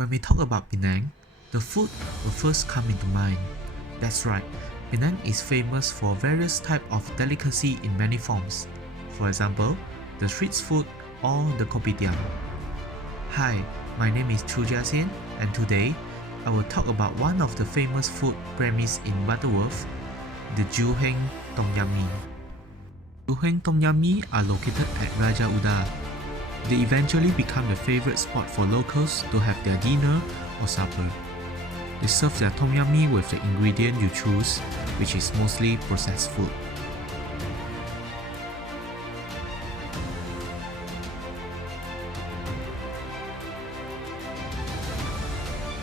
When we talk about Penang, the food will first come into mind. That's right, Penang is famous for various types of delicacy in many forms. For example, the street food or the kopitiam. Hi, my name is Choo and today I will talk about one of the famous food premise in Butterworth, the Juheng Tom Yum Mee. Juheng Tom Yum Mee are located at Raja Uda. They eventually become the favorite spot for locals to have their dinner or supper. They serve their Tom Yum Mee with the ingredient you choose, which is mostly processed food.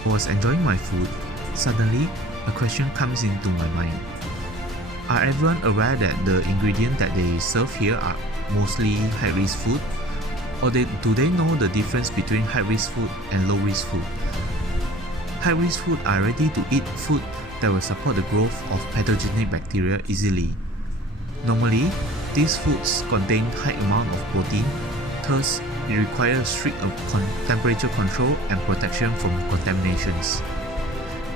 I was enjoying my food. Suddenly, a question comes into my mind. Are everyone aware that the ingredients that they serve here are mostly high-risk food? Or do they know the difference between high-risk food and low-risk food? High-risk food are ready to eat food that will support the growth of pathogenic bacteria easily. Normally, these foods contain high amount of protein, thus it requires strict temperature control and protection from contaminations.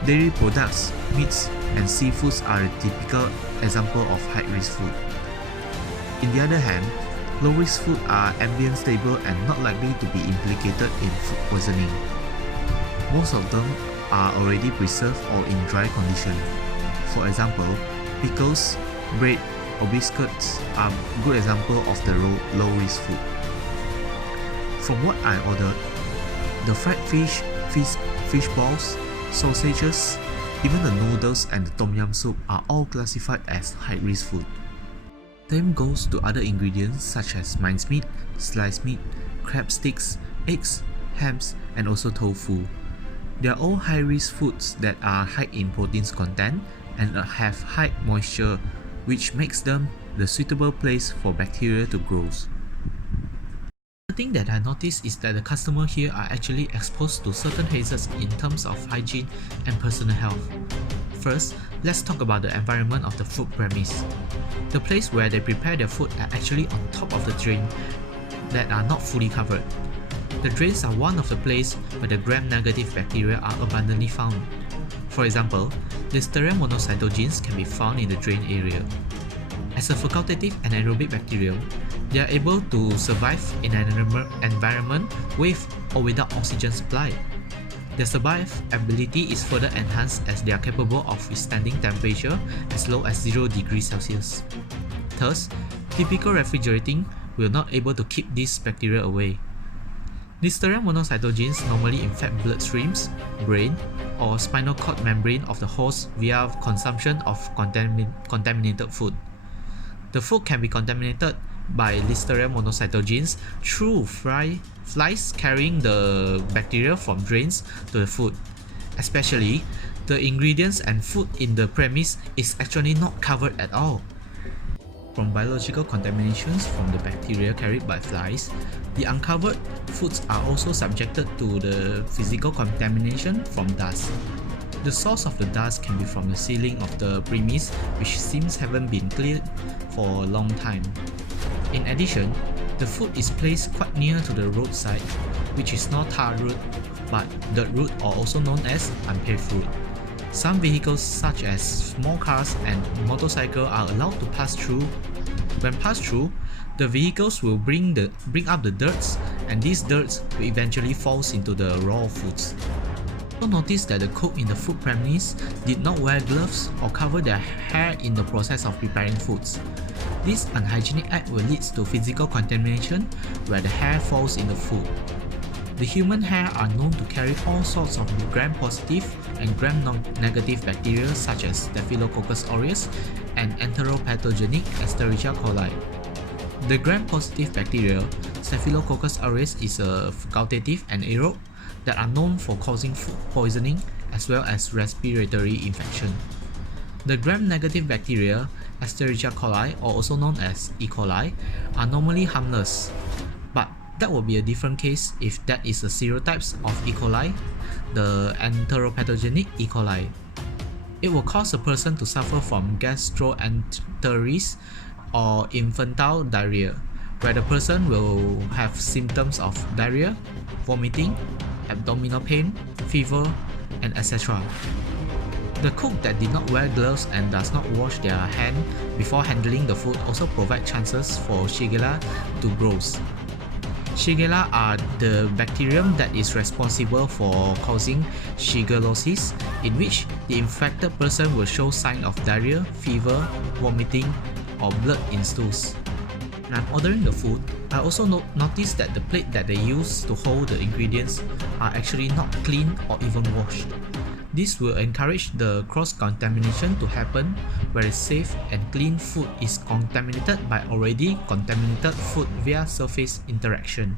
Dairy products, meats, and seafoods are a typical example of high-risk food. On the other hand, low-risk food are ambient stable and not likely to be implicated in food poisoning. Most of them are already preserved or in dry condition. For example, pickles, bread, or biscuits are good examples of the low-risk food. From what I ordered, the fried fish balls, sausages, even the noodles and the tom yum soup are all classified as high-risk food. Same goes to other ingredients such as mincemeat, sliced meat, crab sticks, eggs, hams, and also tofu. They are all high-risk foods that are high in proteins content and have high moisture, which makes them the suitable place for bacteria to grow. The thing that I noticed is that the customers here are actually exposed to certain hazards in terms of hygiene and personal health. First, let's talk about the environment of the food premise. The place where they prepare their food are actually on top of the drain that are not fully covered. The drains are one of the places where the gram-negative bacteria are abundantly found. For example, Listeria Monocytogenes can be found in the drain area. As a facultative and anaerobic bacterium, they are able to survive in an environment with or without oxygen supply. Their survivability is further enhanced as they are capable of withstanding temperature as low as 0 degrees Celsius. Thus, typical refrigerating will not able to keep these bacteria away. Listeria monocytogenes normally infect bloodstreams, brain, or spinal cord membrane of the host via consumption of contaminated food. The food can be contaminated by Listeria monocytogenes through flies carrying the bacteria from drains to the food. Especially, the ingredients and food in the premise is actually not covered at all. From biological contaminations from the bacteria carried by flies, the uncovered foods are also subjected to the physical contamination from dust. The source of the dust can be from the ceiling of the premise, which seems haven't been cleared for a long time. In addition, the food is placed quite near to the roadside, which is not tar road but dirt road, or also known as unpaved road. Some vehicles such as small cars and motorcycles are allowed to pass through. When passed through, the vehicles will bring up the dirt, and these dirt will eventually fall into the raw foods. Also notice that the cook in the food premise did not wear gloves or cover their hair in the process of preparing foods. This unhygienic act will lead to physical contamination where the hair falls in the food. The human hair are known to carry all sorts of gram-positive and gram-negative bacteria such as Staphylococcus aureus and enteropathogenic Escherichia coli. The gram-positive bacteria, Staphylococcus aureus, is a facultative and aerobe that are known for causing food poisoning as well as respiratory infection. The gram-negative bacteria, Escherichia coli, or also known as E. coli, are normally harmless, but that will be a different case if that is a serotypes of E. coli, the enteropathogenic E. coli. It will cause a person to suffer from gastroenteritis or infantile diarrhea, where the person will have symptoms of diarrhea, vomiting, abdominal pain, fever, and etc. The cook that did not wear gloves and does not wash their hand before handling the food also provide chances for Shigella to grow. Shigella are the bacterium that is responsible for causing shigellosis, in which the infected person will show signs of diarrhea, fever, vomiting, or blood in stools. When I'm ordering the food, I also notice that the plate that they use to hold the ingredients are actually not clean or even washed. This will encourage the cross-contamination to happen, whereas safe and clean food is contaminated by already contaminated food via surface interaction.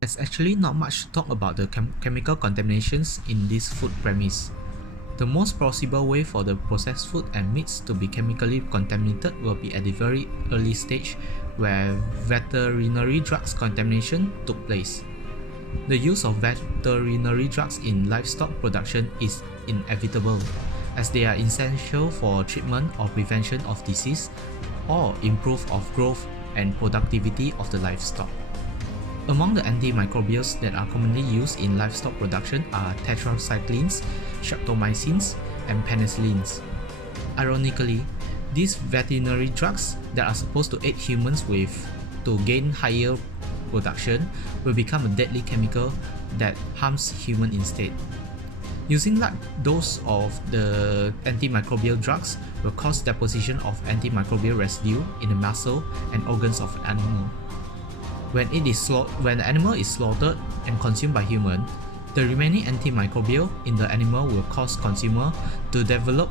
There's actually not much to talk about the chemical contaminations in this food premise. The most possible way for the processed food and meats to be chemically contaminated will be at the very early stage where veterinary drugs contamination took place. The use of veterinary drugs in livestock production is inevitable, as they are essential for treatment or prevention of disease or improve of growth and productivity of the livestock. Among the antimicrobials that are commonly used in livestock production are tetracyclines, streptomycins, and penicillins. Ironically, these veterinary drugs that are supposed to aid humans to gain higher production will become a deadly chemical that harms humans instead. Using large dose of the antimicrobial drugs will cause deposition of antimicrobial residue in the muscle and organs of the animal. When the animal is slaughtered and consumed by human, the remaining antimicrobial in the animal will cause consumer to develop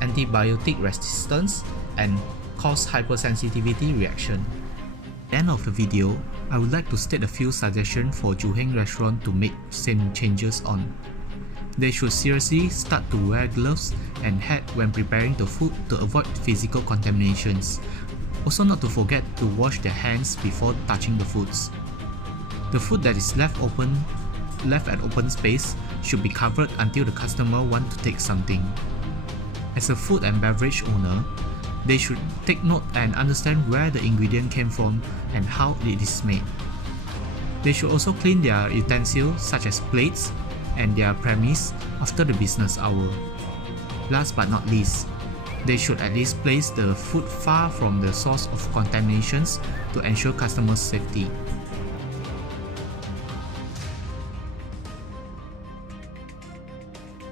antibiotic resistance and cause hypersensitivity reaction. At the end of the video, I would like to state a few suggestions for Juheng restaurant to make same changes on. They should seriously start to wear gloves and hat when preparing the food to avoid physical contaminations. Also not to forget to wash their hands before touching the foods. The food that is left at open space should be covered until the customer wants to take something. As a food and beverage owner, they should take note and understand where the ingredient came from and how it is made. They should also clean their utensils such as plates and their premise after the business hour. Last but not least, they should at least place the food far from the source of contaminations to ensure customer safety.